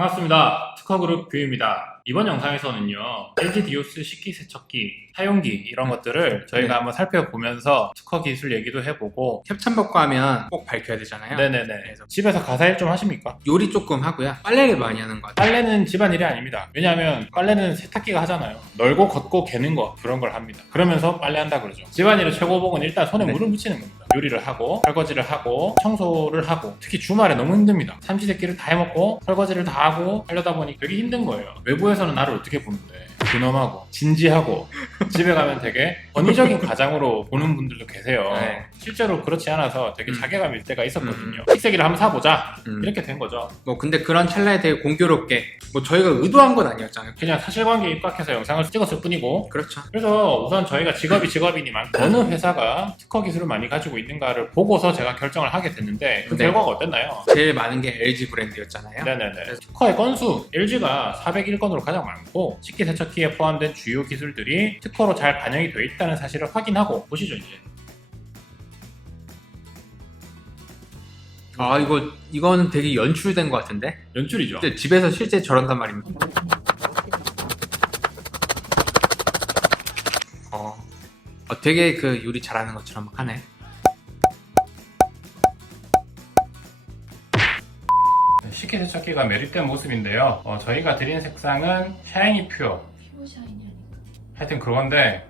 반갑습니다. 특허그룹 뷰입니다. 이번 영상에서는요, LG 디오스 식기세척기, 사용기 이런 것들을 저희가 한번 살펴보면서 특허 기술 얘기도 해보고. 협찬받고 하면 꼭 밝혀야 되잖아요. 네네네. 그래서 집에서 가사일 좀 하십니까? 요리 조금 하고요. 빨래를 많이 하는 것 같아요. 빨래는 집안일이 아닙니다. 왜냐하면 빨래는 세탁기가 하잖아요. 널고 걷고 개는 거 그런 걸 합니다. 그러면서 빨래한다 그러죠. 집안일의 최고봉은 일단 손에 물을 묻히는 겁니다. 요리를 하고 설거지를 하고 청소를 하고, 특히 주말에 너무 힘듭니다. 삼시세끼를 다 해먹고 설거지를 다 하고 하려다 보니 되게 힘든 거예요. 외부에서는 나를 어떻게 보는데 근엄하고 진지하고 집에 가면 되게 권위적인 가장으로 보는 분들도 계세요. 네. 실제로 그렇지 않아서 되게 자괴감일 때가 있었거든요. 식세기를 한번 사보자 이렇게 된 거죠. 뭐 근데 그런 찰나에 되게 공교롭게 뭐 저희가 의도한 건 아니었잖아요. 그냥 사실관계에 입각해서 영상을 찍었을 뿐이고. 그렇죠. 그래서 우선 저희가 직업이니만 어느 회사가 특허 기술을 많이 가지고 있는가를 보고서 제가 결정을 하게 됐는데, 그 네. 결과가 어땠나요? 제일 많은 게 LG 브랜드였잖아요. 네네네. 특허의 건수, LG가 401건으로 가장 많고 식기세척기에 포함된 주요 기술들이 특허로 잘 반영이 되어 있다는 사실을 확인하고 보시죠. 이제 아 이거는 되게 연출된 것 같은데? 연출이죠. 근데 집에서 실제 저런단 말입니다. 되게 그 요리 잘하는 것처럼 막 하네. 식기세척기가 매립된 모습인데요. 저희가 드린 색상은 샤이니 퓨어, 피부 샤이니 아닌가? 하여튼 그건데,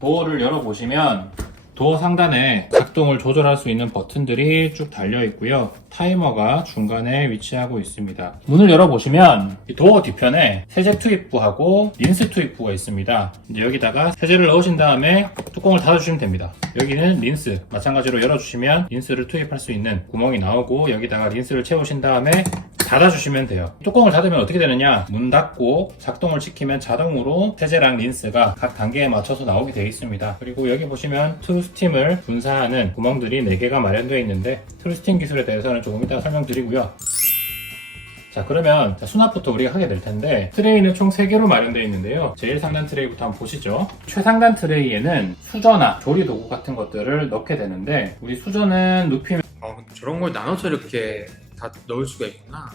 도어를 열어보시면 도어 상단에 작동을 조절할 수 있는 버튼들이 쭉 달려 있고요. 타이머가 중간에 위치하고 있습니다. 문을 열어보시면 이 도어 뒤편에 세제 투입부하고 린스 투입부가 있습니다. 이제 여기다가 세제를 넣으신 다음에 뚜껑을 닫아주시면 됩니다. 여기는 린스, 마찬가지로 열어주시면 린스를 투입할 수 있는 구멍이 나오고, 여기다가 린스를 채우신 다음에 닫아주시면 돼요. 뚜껑을 닫으면 어떻게 되느냐, 문 닫고 작동을 시키면 자동으로 세제랑 린스가 각 단계에 맞춰서 나오게 되어 있습니다. 그리고 여기 보시면 트루스팀을 분사하는 구멍들이 4개가 마련되어 있는데, 트루스팀 기술에 대해서는 조금 이따가 설명드리고요. 자, 그러면 수납부터 우리가 하게 될 텐데, 트레이는 총 3개로 마련되어 있는데요. 제일 상단 트레이부터 한번 보시죠. 최상단 트레이에는 수저나 조리도구 같은 것들을 넣게 되는데, 우리 수저는 눕히면 근데 저런 걸 나눠서 이렇게 다 넣을 수가 있구나.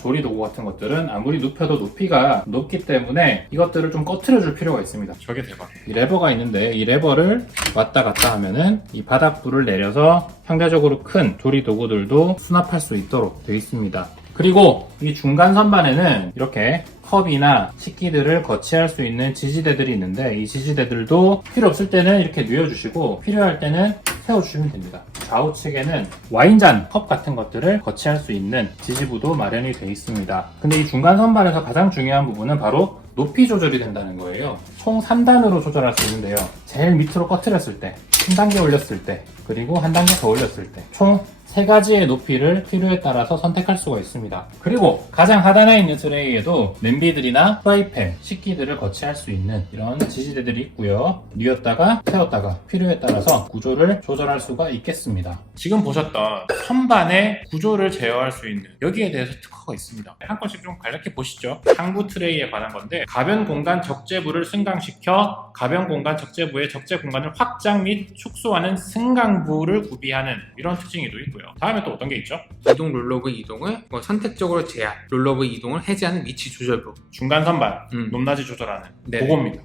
조리도구 같은 것들은 아무리 눕혀도 높이가 높기 때문에 이것들을 좀 꺼트려 줄 필요가 있습니다. 저게 대박. 이 레버가 있는데, 이 레버를 왔다 갔다 하면은 이 바닥부를 내려서 상대적으로 큰 조리도구들도 수납할 수 있도록 되어 있습니다. 그리고 이 중간 선반에는 이렇게 컵이나 식기들을 거치할 수 있는 지지대들이 있는데, 이 지지대들도 필요 없을 때는 이렇게 뉘어주시고 필요할 때는 세워주시면 됩니다. 좌우측에는 와인잔, 컵 같은 것들을 거치할 수 있는 지지부도 마련이 되어 있습니다. 근데 이 중간 선반에서 가장 중요한 부분은 바로 높이 조절이 된다는 거예요. 총 3단으로 조절할 수 있는데요. 제일 밑으로 꺼트렸을 때, 한 단계 올렸을 때, 그리고 한 단계 더 올렸을 때, 총 3가지의 높이를 필요에 따라서 선택할 수가 있습니다. 그리고 가장 하단에 있는 트레이에도 냄비들이나 프라이팬, 식기들을 거치할 수 있는 이런 지지대들이 있고요. 뉘었다가 세웠다가 필요에 따라서 구조를 조절할 수가 있겠습니다. 지금 보셨던 선반의 구조를 제어할 수 있는, 여기에 대해서 특허가 있습니다. 한 건씩 좀 간략히 보시죠. 상부 트레이에 관한 건데, 가변 공간 적재부를 승강시켜 가변 공간 적재부의 적재 공간을 확장 및 축소하는 승강부를 구비하는 이런 특징이 또 있고요. 다음에 또 어떤 게 있죠? 이동 롤러브 이동을 선택적으로 제한, 롤러브 이동을 해제하는 위치 조절부, 중간 선반, 높낮이 조절하는 네. 그겁니다.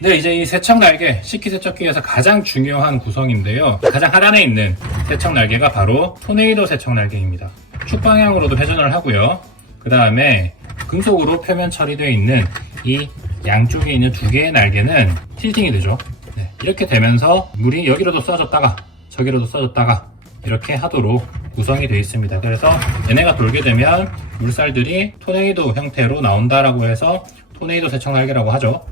네, 이제 이 세척 날개, 식기세척기에서 가장 중요한 구성인데요. 가장 하단에 있는 세척 날개가 바로 토네이도 세척 날개입니다. 축방향으로도 회전을 하고요. 그 다음에 금속으로 표면 처리되어 있는 이 양쪽에 있는 2개의 날개는 틸팅이 되죠. 네, 이렇게 되면서 물이 여기로도 쏴졌다가 저기로도 쏴졌다가 이렇게 하도록 구성이 되어 있습니다. 그래서 얘네가 돌게 되면 물살들이 토네이도 형태로 나온다라고 해서 토네이도 세척 날개라고 하죠.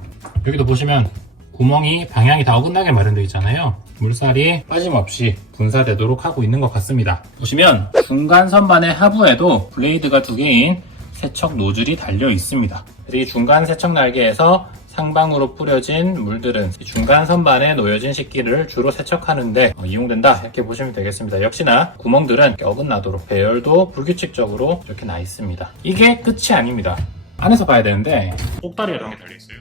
여기도 보시면 구멍이 방향이 다 어긋나게 마련되어 있잖아요. 물살이 빠짐없이 분사되도록 하고 있는 것 같습니다. 보시면 중간 선반의 하부에도 블레이드가 2개인 세척 노즐이 달려 있습니다. 이 중간 세척 날개에서 상방으로 뿌려진 물들은 중간 선반에 놓여진 식기를 주로 세척하는데 이용된다, 이렇게 보시면 되겠습니다. 역시나 구멍들은 어긋나도록 배열도 불규칙적으로 이렇게 나 있습니다. 이게 끝이 아닙니다. 안에서 봐야 되는데 꼭다리가 이런 게 달려있어요.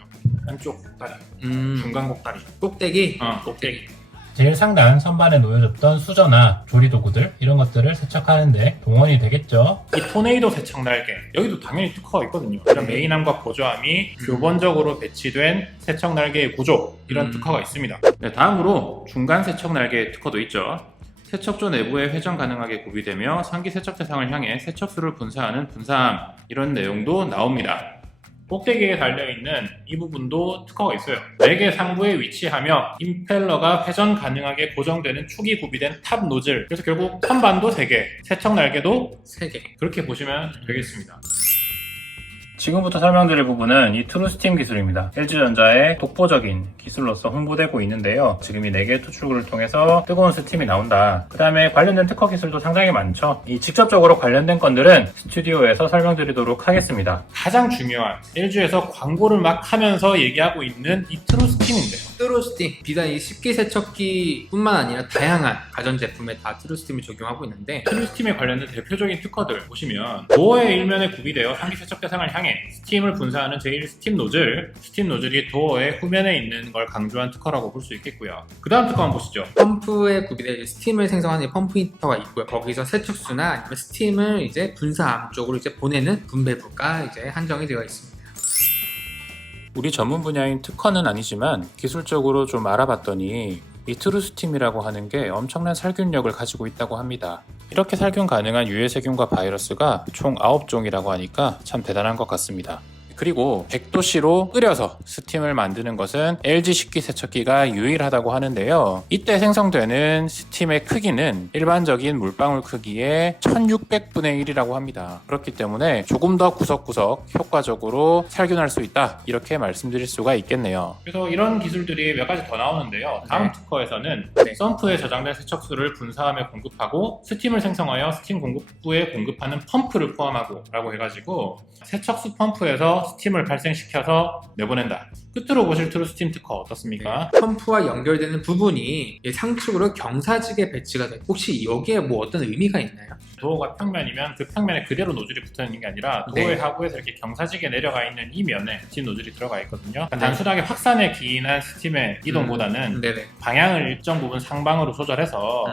한쪽 꼭다리, 중간 꼭다리, 꼭대기. 꼭대기. 제일 상단 선반에 놓여졌던 수저나 조리도구들 이런 것들을 세척하는데 동원이 되겠죠. 이 토네이도 세척 날개, 여기도 당연히 특허가 있거든요. 이런 메인암과 보조암이 교본적으로 배치된 세척 날개의 구조, 이런 특허가 있습니다. 네, 다음으로 중간 세척 날개의 특허도 있죠. 세척조 내부에 회전 가능하게 구비되며 상기 세척 대상을 향해 세척수를 분사하는 분사암, 이런 내용도 나옵니다. 꼭대기에 달려있는 이 부분도 특허가 있어요. 내개 상부에 위치하며 임펠러가 회전 가능하게 고정되는 축이 구비된 탑 노즐, 그래서 결국 선반도 3개, 세척 날개도 3개, 그렇게 보시면 되겠습니다. 지금부터 설명드릴 부분은 이 트루스팀 기술입니다. LG전자의 독보적인 기술로서 홍보되고 있는데요. 지금 이 4개의 투출구를 통해서 뜨거운 스팀이 나온다. 그 다음에 관련된 특허 기술도 상당히 많죠. 이 직접적으로 관련된 건들은 스튜디오에서 설명드리도록 하겠습니다. 가장 중요한 LG에서 광고를 막 하면서 얘기하고 있는 이 트루스팀인데요. 트루스팀, 비단 이 식기세척기 뿐만 아니라 다양한 가전제품에 다 트루스팀을 적용하고 있는데, 트루스팀에 관련된 대표적인 특허들 보시면 도어의 일면에 구비되어 상기 세척 대상을 향해 스팀을 분사하는 제1스팀 노즐, 스팀 노즐이 도어의 후면에 있는 걸 강조한 특허라고 볼 수 있겠고요. 그 다음 특허 한번 보시죠. 펌프에 구비된 스팀을 생성하는 펌프 히터가 있고요. 거기서 세척수나 아니면 스팀을 이제 분사암 쪽으로 이제 보내는 분배부가 이제 한정이 되어 있습니다. 우리 전문 분야인 특허는 아니지만 기술적으로 좀 알아봤더니 이 트루스팀이라고 하는 게 엄청난 살균력을 가지고 있다고 합니다. 이렇게 살균 가능한 유해세균과 바이러스가 총 9종이라고 하니까 참 대단한 것 같습니다. 그리고 100도씨로 끓여서 스팀을 만드는 것은 LG 식기세척기가 유일하다고 하는데요. 이때 생성되는 스팀의 크기는 일반적인 물방울 크기의 1600분의 1이라고 합니다. 그렇기 때문에 조금 더 구석구석 효과적으로 살균할 수 있다, 이렇게 말씀드릴 수가 있겠네요. 그래서 이런 기술들이 몇 가지 더 나오는데요. 다음 특허에서는 썸프에 저장된 세척수를 분사함에 공급하고 스팀을 생성하여 스팀 공급부에 공급하는 펌프를 포함하고 라고 해가지고 세척수 펌프에서 스팀을 발생시켜서 내보낸다. 끝으로 보실 트루스팀 특허 어떻습니까? 펌프와 연결되는 부분이 상축으로 경사지게 배치가 돼. 혹시 여기에 뭐 어떤 의미가 있나요? 도어가 평면이면 그 평면에 그대로 노즐이 붙어 있는 게 아니라 도어의 하부에서 이렇게 경사지게 내려가 있는 이 면에 스팀 노즐이 들어가 있거든요. 단순하게 확산에 기인한 스팀의 이동보다는 방향을 일정 부분 상방으로 조절해서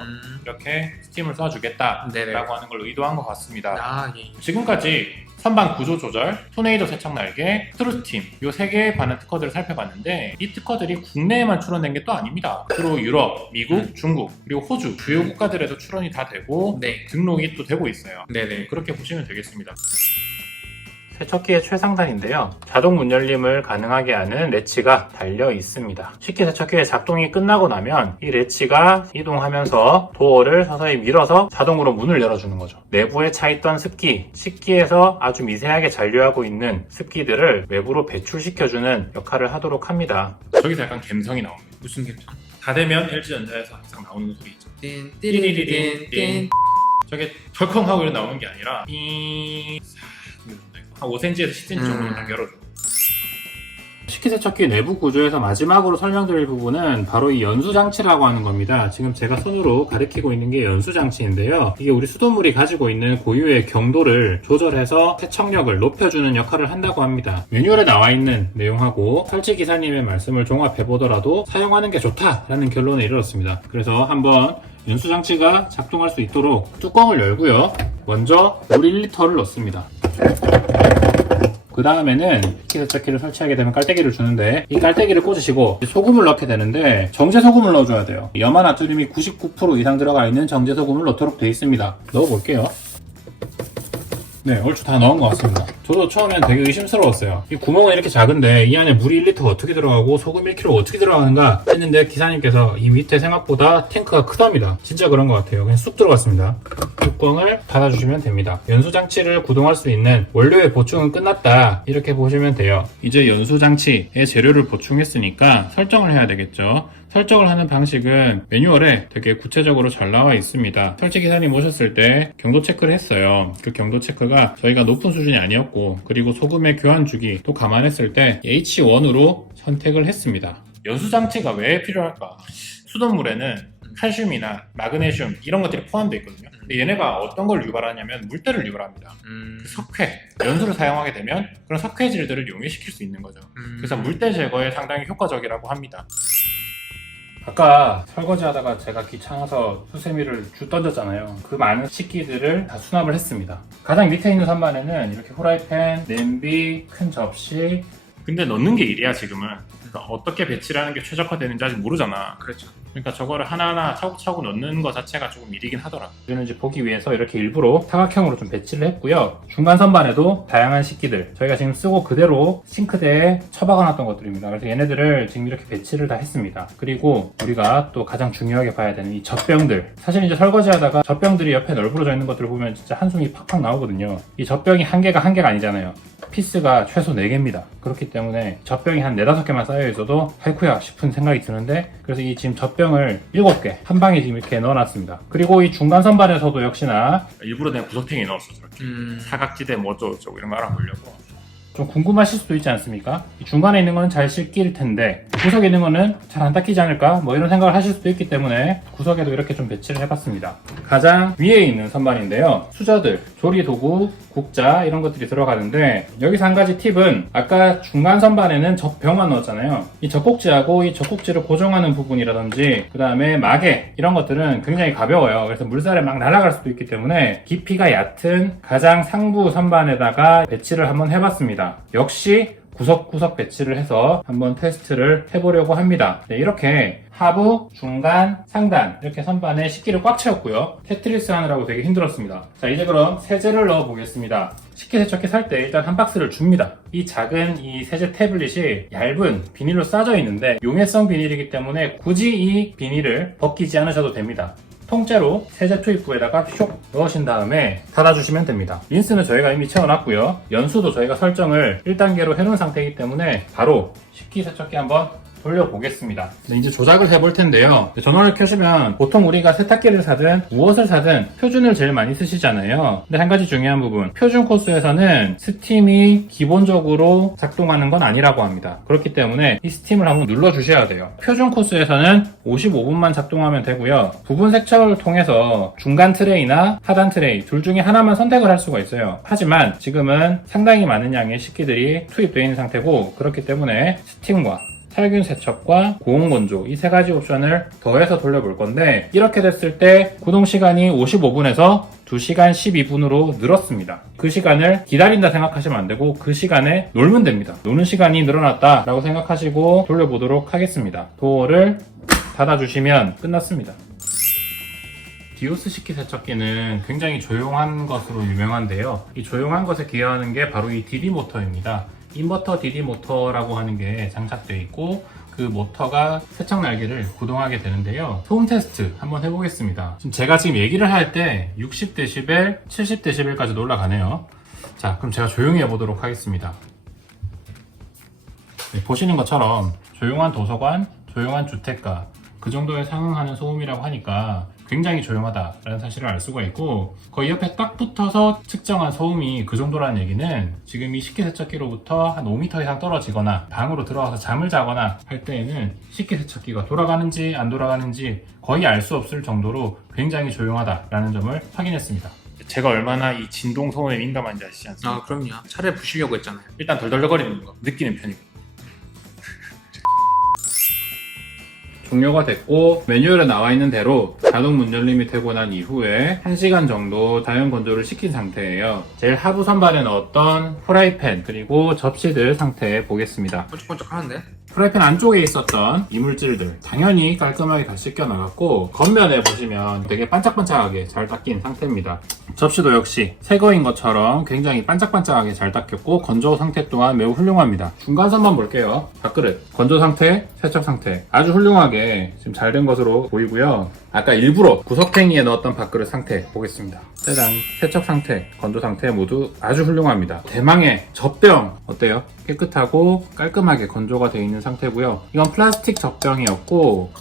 이렇게 스팀을 쏴주겠다라고 하는 걸 의도한 것 같습니다. 지금까지 선반 구조 조절, 토네이도 세척 날개, 트루스팀, 이 3개에 관한 특허들을 살펴봤는데 이 특허들이 국내에만 출원된 게 또 아닙니다. 주로 유럽, 미국, 중국, 그리고 호주 주요 국가들에도 출원이 다 되고 등록이 또 되고 있어요. 그렇게 보시면 되겠습니다. 세척기의 최상단인데요. 자동 문 열림을 가능하게 하는 레치가 달려 있습니다. 식기세척기의 작동이 끝나고 나면 이 레치가 이동하면서 도어를 서서히 밀어서 자동으로 문을 열어주는 거죠. 내부에 차있던 습기, 식기에서 아주 미세하게 잔류하고 있는 습기들을 외부로 배출시켜주는 역할을 하도록 합니다. 저기서 약간 감성이 나옵니다. 무슨 감성? 다 되면 LG전자에서 항상 나오는 소리 있죠. 띠리리리린. 저게 덜컹 하고 나오는 게 아니라 한 5cm에서 10cm 정도는 딱 열어줘. 식기세척기 내부 구조에서 마지막으로 설명드릴 부분은 바로 이 연수장치라고 하는 겁니다. 지금 제가 손으로 가리키고 있는 게 연수장치인데요. 이게 우리 수돗물이 가지고 있는 고유의 경도를 조절해서 세척력을 높여주는 역할을 한다고 합니다. 매뉴얼에 나와 있는 내용하고 설치 기사님의 말씀을 종합해 보더라도 사용하는 게 좋다라는 결론에 이르렀습니다. 그래서 한번 연수장치가 작동할 수 있도록 뚜껑을 열고요. 먼저 물 1리터를 넣습니다. 그 다음에는 식기세척기를 설치하게 되면 깔때기를 주는데 이 깔때기를 꽂으시고 소금을 넣게 되는데 정제소금을 넣어줘야 돼요. 염화 나트륨이 99% 이상 들어가 있는 정제소금을 넣도록 되어 있습니다. 넣어볼게요. 네, 얼추 다 넣은 것 같습니다. 저도 처음엔 되게 의심스러웠어요. 이 구멍은 이렇게 작은데 이 안에 물이 1리터 어떻게 들어가고 소금 1kg 어떻게 들어가는가 했는데 기사님께서 이 밑에 생각보다 탱크가 크답니다. 진짜 그런 것 같아요. 그냥 쑥 들어갔습니다. 뚜껑을 닫아주시면 됩니다. 연수장치를 구동할 수 있는 원료의 보충은 끝났다, 이렇게 보시면 돼요. 이제 연수장치에 재료를 보충했으니까 설정을 해야 되겠죠. 설정을 하는 방식은 매뉴얼에 되게 구체적으로 잘 나와 있습니다. 설치기사님 오셨을 때 경도 체크를 했어요. 그 경도 체크가 저희가 높은 수준이 아니었고, 그리고 소금의 교환 주기 또 감안했을 때 H1으로 선택을 했습니다. 연수장치가 왜 필요할까? 수돗물에는 칼슘이나 마그네슘 이런 것들이 포함되어 있거든요. 근데 얘네가 어떤 걸 유발하냐면 물때를 유발합니다. 그 석회, 연수를 사용하게 되면 그런 석회질들을 용해시킬 수 있는 거죠. 그래서 물때 제거에 상당히 효과적이라고 합니다. 아까 설거지 하다가 제가 귀찮아서 수세미를 쭉 던졌잖아요. 그 많은 식기들을 다 수납을 했습니다. 가장 밑에 있는 선반에는 이렇게 후라이팬, 냄비, 큰 접시. 근데 넣는 게 일이야 지금은. 그러니까 어떻게 배치를 하는 게 최적화되는지 아직 모르잖아. 그렇죠. 그러니까 저거를 하나하나 차곡차곡 넣는 것 자체가 조금 일이긴 하더라. 우리는 이제 보기 위해서 이렇게 일부러 사각형으로 좀 배치를 했고요. 중간 선반에도 다양한 식기들, 저희가 지금 쓰고 그대로 싱크대에 처박아놨던 것들입니다. 그래서 얘네들을 지금 이렇게 배치를 다 했습니다. 그리고 우리가 또 가장 중요하게 봐야 되는 이 젖병들. 사실 이제 설거지하다가 젖병들이 옆에 널브러져 있는 것들을 보면 진짜 한숨이 팍팍 나오거든요. 이 젖병이 한 개가 아니잖아요. 피스가 최소 4개입니다. 그렇기 때문에 젖병이 한 4, 5개만 쌓여 있어도 아이쿠야 싶은 생각이 드는데, 그래서 이 지금 젖병을 7개 한 방에 지금 이렇게 넣어놨습니다. 그리고 이 중간 선반에서도 역시나 일부러 내가 구석탱이 넣었어. 저렇게 사각지대 뭐 어쩌고 이런 거 알아보려고. 좀 궁금하실 수도 있지 않습니까? 이 중간에 있는 거는 잘 씻길 텐데 구석에 있는 거는 잘 안 닦이지 않을까? 뭐 이런 생각을 하실 수도 있기 때문에 구석에도 이렇게 좀 배치를 해봤습니다. 가장 위에 있는 선반인데요. 수저들, 조리도구, 국자 이런 것들이 들어가는데, 여기서 한 가지 팁은 아까 중간 선반에는 젖병만 넣었잖아요. 이 젖꼭지하고 이 젖꼭지를 고정하는 부분이라든지 그 다음에 마개 이런 것들은 굉장히 가벼워요. 그래서 물살에 막 날아갈 수도 있기 때문에 깊이가 얕은 가장 상부 선반에다가 배치를 한번 해봤습니다. 역시 구석구석 배치를 해서 한번 테스트를 해보려고 합니다. 네, 이렇게 하부, 중간, 상단 이렇게 선반에 식기를 꽉 채웠고요. 테트리스 하느라고 되게 힘들었습니다. 자, 이제 그럼 세제를 넣어 보겠습니다. 식기세척기 살 때 일단 한 박스를 줍니다. 이 작은 이 세제 태블릿이 얇은 비닐로 싸져 있는데 용해성 비닐이기 때문에 굳이 이 비닐을 벗기지 않으셔도 됩니다. 통째로 세제 투입부에다가 슉 넣으신 다음에 닫아주시면 됩니다. 린스는 저희가 이미 채워놨고요. 연수도 저희가 설정을 1단계로 해놓은 상태이기 때문에 바로 식기세척기 한번 돌려보겠습니다. 이제 조작을 해볼 텐데요. 전원을 켜시면 보통 우리가 세탁기를 사든 무엇을 사든 표준을 제일 많이 쓰시잖아요. 근데 한 가지 중요한 부분, 표준 코스에서는 스팀이 기본적으로 작동하는 건 아니라고 합니다. 그렇기 때문에 이 스팀을 한번 눌러주셔야 돼요. 표준 코스에서는 55분만 작동하면 되고요. 부분 색처를 통해서 중간 트레이나 하단 트레이 둘 중에 하나만 선택을 할 수가 있어요. 하지만 지금은 상당히 많은 양의 식기들이 투입되어 있는 상태고, 그렇기 때문에 스팀과 살균 세척과 고온 건조 이 세 가지 옵션을 더해서 돌려볼 건데, 이렇게 됐을 때 구동 시간이 55분에서 2시간 12분으로 늘었습니다. 그 시간을 기다린다 생각하시면 안 되고 그 시간에 놀면 됩니다. 노는 시간이 늘어났다 라고 생각하시고 돌려보도록 하겠습니다. 도어를 닫아주시면 끝났습니다. 디오스 식기세척기는 굉장히 조용한 것으로 유명한데요. 이 조용한 것에 기여하는 게 바로 이 DD 모터입니다. 인버터 DD 모터라고 하는 게 장착되어 있고, 그 모터가 세척 날개를 구동하게 되는데요. 소음 테스트 한번 해보겠습니다. 제가 지금 얘기를 할 때 60dB, 70dB까지 올라가네요. 자, 그럼 제가 조용히 해보도록 하겠습니다. 네, 보시는 것처럼 조용한 도서관, 조용한 주택가 그 정도에 상응하는 소음이라고 하니까 굉장히 조용하다라는 사실을 알 수가 있고, 거의 옆에 딱 붙어서 측정한 소음이 그 정도라는 얘기는 지금 이 식기세척기로부터 한 5m 이상 떨어지거나 방으로 들어가서 잠을 자거나 할 때에는 식기세척기가 돌아가는지 안 돌아가는지 거의 알 수 없을 정도로 굉장히 조용하다라는 점을 확인했습니다. 제가 얼마나 이 진동 소음에 민감한지 아시지 않습니까? 아, 그럼요. 차를 부시려고 했잖아요. 일단 덜덜거리는 거 느끼는 편이고. 종료가 됐고, 매뉴얼에 나와 있는 대로 자동 문 열림이 되고 난 이후에 1시간 정도 자연 건조를 시킨 상태예요. 제일 하부 선반에 넣었던 프라이팬 그리고 접시들 상태 보겠습니다. 번쩍번쩍 하는데? 프라이팬 안쪽에 있었던 이물질들 당연히 깔끔하게 다 씻겨 나갔고, 겉면에 보시면 되게 반짝반짝하게 잘 닦인 상태입니다. 접시도 역시 새거인 것처럼 굉장히 반짝반짝하게 잘 닦였고, 건조 상태 또한 매우 훌륭합니다. 중간 선만 볼게요. 밥그릇 건조 상태, 세척 상태 아주 훌륭하게 지금 잘 된 것으로 보이고요. 아까 일부러 구석탱이에 넣었던 밥그릇 상태 보겠습니다. 짜잔, 세척 상태, 건조 상태 모두 아주 훌륭합니다. 대망의 젖병 어때요? 깨끗하고 깔끔하게 건조가 되어 있는 상태고요. 이건 플라스틱 젖병이었고,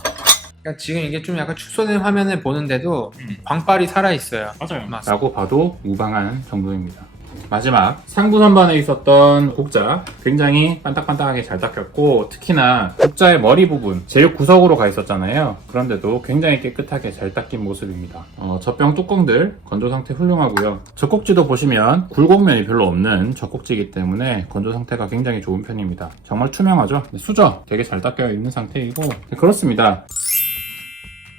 그러니까 지금 이게 좀 약간 축소된 화면을 보는데도 광빨이 살아있어요. 맞아요. 맞습니다. 라고 봐도 무방한 정도입니다. 마지막 상부 선반에 있었던 곡자 굉장히 반딱반딱하게 잘 닦였고, 특히나 곡자의 머리 부분 제육 구석으로 가 있었잖아요. 그런데도 굉장히 깨끗하게 잘 닦인 모습입니다. 젖병 뚜껑들 건조 상태 훌륭하고요. 젖꼭지도 보시면 굴곡면이 별로 없는 젖꼭지이기 때문에 건조 상태가 굉장히 좋은 편입니다. 정말 투명하죠? 수저 되게 잘 닦여 있는 상태이고, 그렇습니다.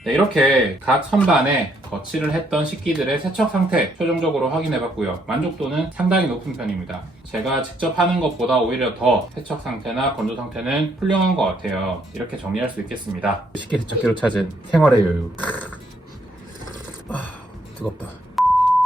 네, 이렇게 각 선반에 거치를 했던 식기들의 세척 상태 최종적으로 확인해봤고요. 만족도는 상당히 높은 편입니다. 제가 직접 하는 것보다 오히려 더 세척 상태나 건조 상태는 훌륭한 것 같아요. 이렇게 정리할 수 있겠습니다. 식기 세척기로 찾은 생활의 여유. 뜨겁다.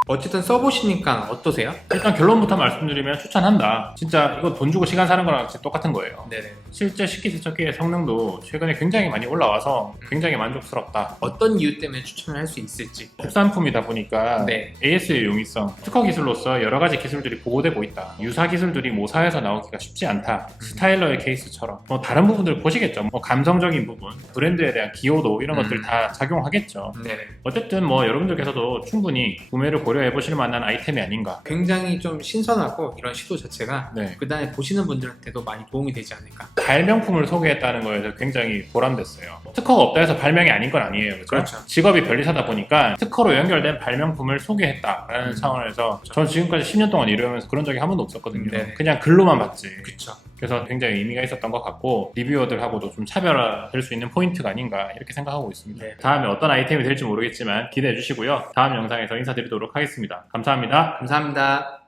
어쨌든 써보시니까 어떠세요? 일단 결론부터 말씀드리면 추천한다. 진짜 이거 돈 주고 시간 사는 거랑 진짜 똑같은 거예요. 네네. 실제 식기세척기의 성능도 최근에 굉장히 많이 올라와서 굉장히 만족스럽다. 어떤 이유 때문에 추천을 할 수 있을지. 국산품이다 보니까 네. AS의 용이성, 특허 기술로서 여러 가지 기술들이 보고되고 있다. 유사 기술들이 모사에서 나오기가 쉽지 않다. 스타일러의 케이스처럼 뭐 다른 부분들 보시겠죠. 뭐 감성적인 부분, 브랜드에 대한 기여도 이런 것들 다 작용하겠죠. 네네. 어쨌든 뭐 여러분들께서도 충분히 구매를 고려해보실 만한 아이템이 아닌가. 굉장히 좀 신선하고 이런 시도 자체가 네. 그 다음에 보시는 분들한테도 많이 도움이 되지 않을까. 발명품을 소개했다는 거에서 굉장히 보람됐어요. 특허가 없다 해서 발명이 아닌 건 아니에요. 그렇죠? 그렇죠. 직업이 변리사다 보니까 특허로 연결된 발명품을 소개했다라는 차원에서 전 지금까지 10년 동안 일하면서 그런 적이 한 번도 없었거든요. 네. 그냥 글로만 봤지. 그쵸. 그래서 굉장히 의미가 있었던 것 같고, 리뷰어들하고도 좀 차별화될 수 있는 포인트가 아닌가 이렇게 생각하고 있습니다. 네. 다음에 어떤 아이템이 될지 모르겠지만 기대해 주시고요. 다음 영상에서 인사드리도록 하겠습니다. 감사합니다. 감사합니다.